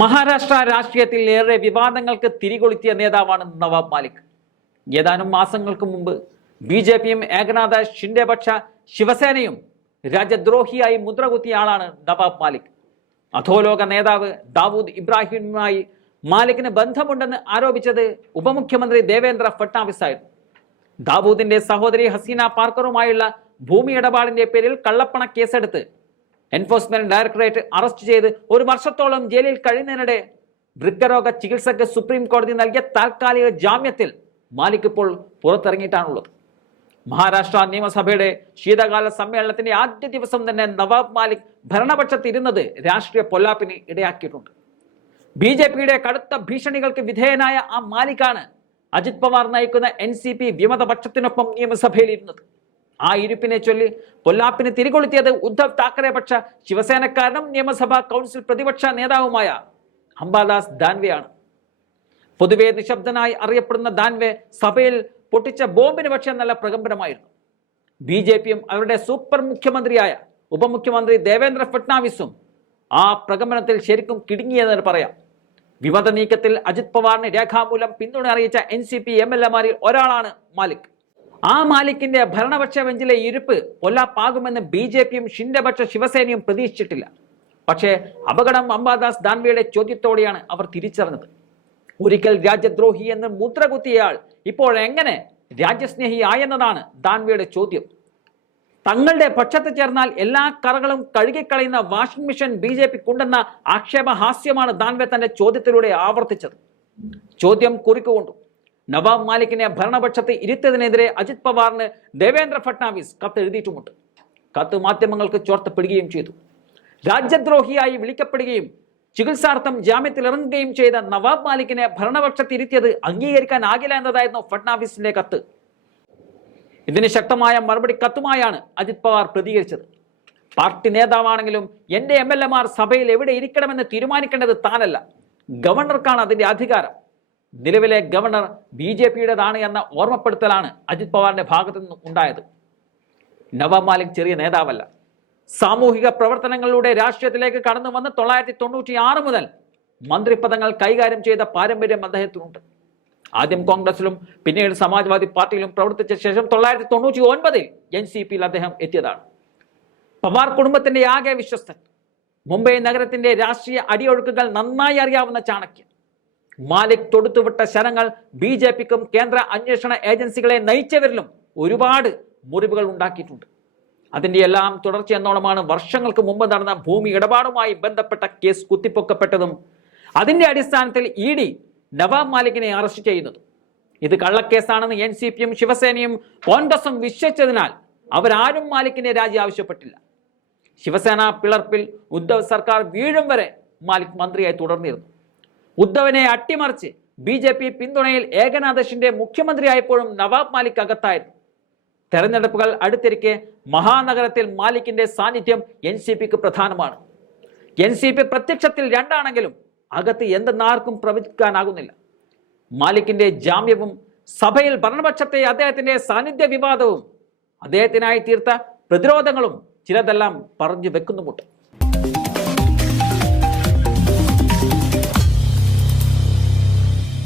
മഹാരാഷ്ട്ര രാഷ്ട്രീയത്തിൽ ഏറെ വിവാദങ്ങൾക്ക് തിരികൊളുത്തിയ നേതാവാണ് നവാബ് മാലിക്. ഏതാനും മാസങ്ങൾക്ക് മുമ്പ് ബി.ജെ.പിയും ഏകനാഥ ഷിൻഡെ പക്ഷ ശിവസേനയും രാജ്യദ്രോഹിയായി മുദ്രകുത്തിയ ആളാണ് നവാബ് മാലിക്. അധോലോക നേതാവ് ദാവൂദ് ഇബ്രാഹിമുമായി മാലിക്കിന് ബന്ധമുണ്ടെന്ന് ആരോപിച്ചത് ഉപമുഖ്യമന്ത്രി ദേവേന്ദ്ര ഫട്നാവിസ് ആയിരുന്നു. ദാവൂദിന്റെ സഹോദരി ഹസീന പാർക്കറുമായുള്ള ഭൂമി ഇടപാടിന്റെ പേരിൽ കള്ളപ്പണ കേസെടുത്ത് എൻഫോഴ്സ്മെന്റ് ഡയറക്ടറേറ്റ് അറസ്റ്റ് ചെയ്ത് ഒരു വർഷത്തോളം ജയിലിൽ കഴിയുന്നതിനിടെ വൃക്കരോഗ ചികിത്സക്ക് സുപ്രീം കോടതി നൽകിയ താൽക്കാലിക ജാമ്യത്തിൽ മാലിക് ഇപ്പോൾ പുറത്തിറങ്ങിയിട്ടാണുള്ളത്. മഹാരാഷ്ട്ര നിയമസഭയുടെ ശീതകാല സമ്മേളനത്തിന്റെ ആദ്യ ദിവസം തന്നെ നവാബ് മാലിക് ഭരണപക്ഷത്തിരുന്നത് രാഷ്ട്രീയ പൊല്ലാപ്പിന് ഇടയാക്കിയിട്ടുണ്ട്. ബി.ജെ.പിയുടെ കടുത്ത ഭീഷണികൾക്ക് വിധേയനായ ആ മാലിക്കാണ് അജിത് പവാർ നയിക്കുന്ന എൻ.സി.പി വിമതപക്ഷത്തിനൊപ്പം നിയമസഭയിൽ ഇരുന്നത്. ആ ഇരുപ്പിനെ ചൊല്ലി പൊല്ലാപ്പിന് തിരികൊളുത്തിയത് ഉദ്ധവ് താക്കറെ പക്ഷ ശിവസേനക്കാരനും നിയമസഭാ കൗൺസിൽ പ്രതിപക്ഷ നേതാവുമായ അംബാദാസ് ദാൻവെയാണ്. പൊതുവെ നിശബ്ദനായി അറിയപ്പെടുന്ന ദാൻവെ സഭയിൽ പൊട്ടിച്ച ബോംബിന് പക്ഷേ നല്ല പ്രകമ്പനമായിരുന്നു. ബി.ജെ.പിയും അവരുടെ സൂപ്പർ മുഖ്യമന്ത്രിയായ ഉപമുഖ്യമന്ത്രി ദേവേന്ദ്ര ഫട്നാവിസും ആ പ്രകമ്പനത്തിൽ ശരിക്കും കിടുങ്ങിയെന്ന് പറയാം. വിമത നീക്കത്തിൽ അജിത് പവാറിന് രേഖാമൂലം പിന്തുണ അറിയിച്ച എൻ.സി.പി എം.എൽ.എമാരിൽ ഒരാളാണ് മാലിക്. ആ മാലിക്കിന്റെ ഭരണപക്ഷ ബെഞ്ചിലെ ഇരുപ്പ് പൊല്ലാപ്പാകുമെന്ന് ബി.ജെ.പിയും ഷിൻഡെപക്ഷ ശിവസേനയും പ്രതീക്ഷിച്ചിട്ടില്ല. പക്ഷേ അപകടം അംബാദാസ് ദാൻവെയുടെ ചോദ്യത്തോടെയാണ് അവർ തിരിച്ചറിഞ്ഞത്. ഒരിക്കൽ രാജ്യദ്രോഹി എന്ന് മുദ്രകുത്തിയയാൾ ഇപ്പോൾ എങ്ങനെ രാജ്യസ്നേഹിയായെന്നതാണ് ദാൻവെയുടെ ചോദ്യം. തങ്ങളുടെ പക്ഷത്ത് ചേർന്നാൽ എല്ലാ കറകളും കഴുകിക്കളയുന്ന വാഷിംഗ് മെഷീൻ ബി.ജെ.പിക്കുണ്ടെന്ന ആക്ഷേപഹാസ്യമാണ് ദാൻവെ തന്റെ ചോദ്യത്തിലൂടെ ആവർത്തിച്ചത്. ചോദ്യം കുറിക്കൊണ്ടു. നവാബ് മാലിക്കിനെ ഭരണപക്ഷത്ത് ഇരുത്തതിനെതിരെ അജിത് പവാറിന് ദേവേന്ദ്ര ഫട്നാവിസ് കത്ത് എഴുതിയിട്ടുമുണ്ട്. കത്ത് മാധ്യമങ്ങൾക്ക് ചോർത്തപ്പെടുകയും ചെയ്തു. രാജ്യദ്രോഹിയായി വിളിക്കപ്പെടുകയും ചികിത്സാർത്ഥം ജാമ്യത്തിലിറങ്ങുകയും ചെയ്ത നവാബ് മാലിക്കിനെ ഭരണപക്ഷത്തിരുത്തിയത് അംഗീകരിക്കാനാകില്ല എന്നതായിരുന്നു ഫട്നാവിസിന്റെ കത്ത്. ഇതിന് ശക്തമായ മറുപടി കത്തുമായാണ് അജിത് പവാർ പ്രതികരിച്ചത്. പാർട്ടി നേതാവാണെങ്കിലും എന്റെ എം.എൽ.എമാർ സഭയിൽ എവിടെ ഇരിക്കണമെന്ന് തീരുമാനിക്കേണ്ടത് താനല്ല, ഗവർണർക്കാണ് അതിന്റെ അധികാരം. നിലവിലെ ഗവർണർ ബി.ജെ.പിയുടേതാണ് എന്ന ഓർമ്മപ്പെടുത്തലാണ് അജിത് പവാറിന്റെ ഭാഗത്തു നിന്നും ഉണ്ടായത്. നവാബ് മാലിക് ചെറിയ നേതാവല്ല. സാമൂഹിക പ്രവർത്തനങ്ങളിലൂടെ രാഷ്ട്രീയത്തിലേക്ക് കടന്നു വന്ന് 1996 മുതൽ മന്ത്രിപദങ്ങൾ കൈകാര്യം ചെയ്ത പാരമ്പര്യം അദ്ദേഹത്തിനുണ്ട്. ആദ്യം കോൺഗ്രസിലും പിന്നീട് സമാജ്വാദി പാർട്ടിയിലും പ്രവർത്തിച്ച ശേഷം 1999 എൻ.സി.പിയിൽ അദ്ദേഹം എത്തിയതാണ്. പവാർ കുടുംബത്തിന്റെ ആകെ വിശ്വസ്തൻ, മുംബൈ നഗരത്തിന്റെ രാഷ്ട്രീയ അടിയൊഴുക്കുകൾ നന്നായി അറിയാവുന്ന ചാണക്യൻ. മാലിക് തൊടുത്തുവിട്ട ശരങ്ങൾ ബി.ജെ.പിക്കും കേന്ദ്ര അന്വേഷണ ഏജൻസികളെ നയിച്ചവരിലും ഒരുപാട് മുറിവുകൾ ഉണ്ടാക്കിയിട്ടുണ്ട്. അതിന്റെ എല്ലാം തുടർച്ചയെന്നോണമാണ് വർഷങ്ങൾക്ക് മുമ്പ് നടന്ന ഭൂമി ഇടപാടുമായി ബന്ധപ്പെട്ട കേസ് കുത്തിപ്പൊക്കപ്പെട്ടതും അതിന്റെ അടിസ്ഥാനത്തിൽ ഇ.ഡി. നവാബ് മാലിക്കിനെ അറസ്റ്റ് ചെയ്യുന്നത്. ഇത് കള്ളക്കേസാണെന്ന് എൻ.സി.പിയും ശിവസേനയും കോൺഗ്രസും വിശ്വസിച്ചതിനാൽ അവരാരും മാലിക്കിന്റെ രാജി ആവശ്യപ്പെട്ടില്ല. ശിവസേന പിളർപ്പിൽ ഉദ്ധവ് സർക്കാർ വീഴും വരെ മാലിക് മന്ത്രിയായി തുടർന്നിരുന്നു. ഉദ്ധവിനെ അട്ടിമറിച്ച് ബി.ജെ.പി പിന്തുണയിൽ ഏകനാഥ ഷിൻഡെ മുഖ്യമന്ത്രിയായപ്പോഴും നവാബ് മാലിക് അകത്തായിരുന്നു. തെരഞ്ഞെടുപ്പുകൾ അടുത്തിരിക്കെ മഹാനഗരത്തിൽ മാലിക്കിന്റെ സാന്നിധ്യം എൻ.സി.പിക്ക് പ്രധാനമാണ്. എൻ.സി.പി പ്രത്യക്ഷത്തിൽ രണ്ടാണെങ്കിലും അകത്ത് എന്തെന്നാർക്കും പ്രവചിക്കാനാകുന്നില്ല. മാലിക്കിന്റെ ജാമ്യവും സഭയിൽ ഭരണപക്ഷത്തെ അദ്ദേഹത്തിന്റെ സാന്നിധ്യ വിവാദവും അദ്ദേഹത്തിനായി തീർത്ത പ്രതിരോധങ്ങളും ചിലതെല്ലാം പറഞ്ഞു വെക്കുന്നുമുണ്ട്.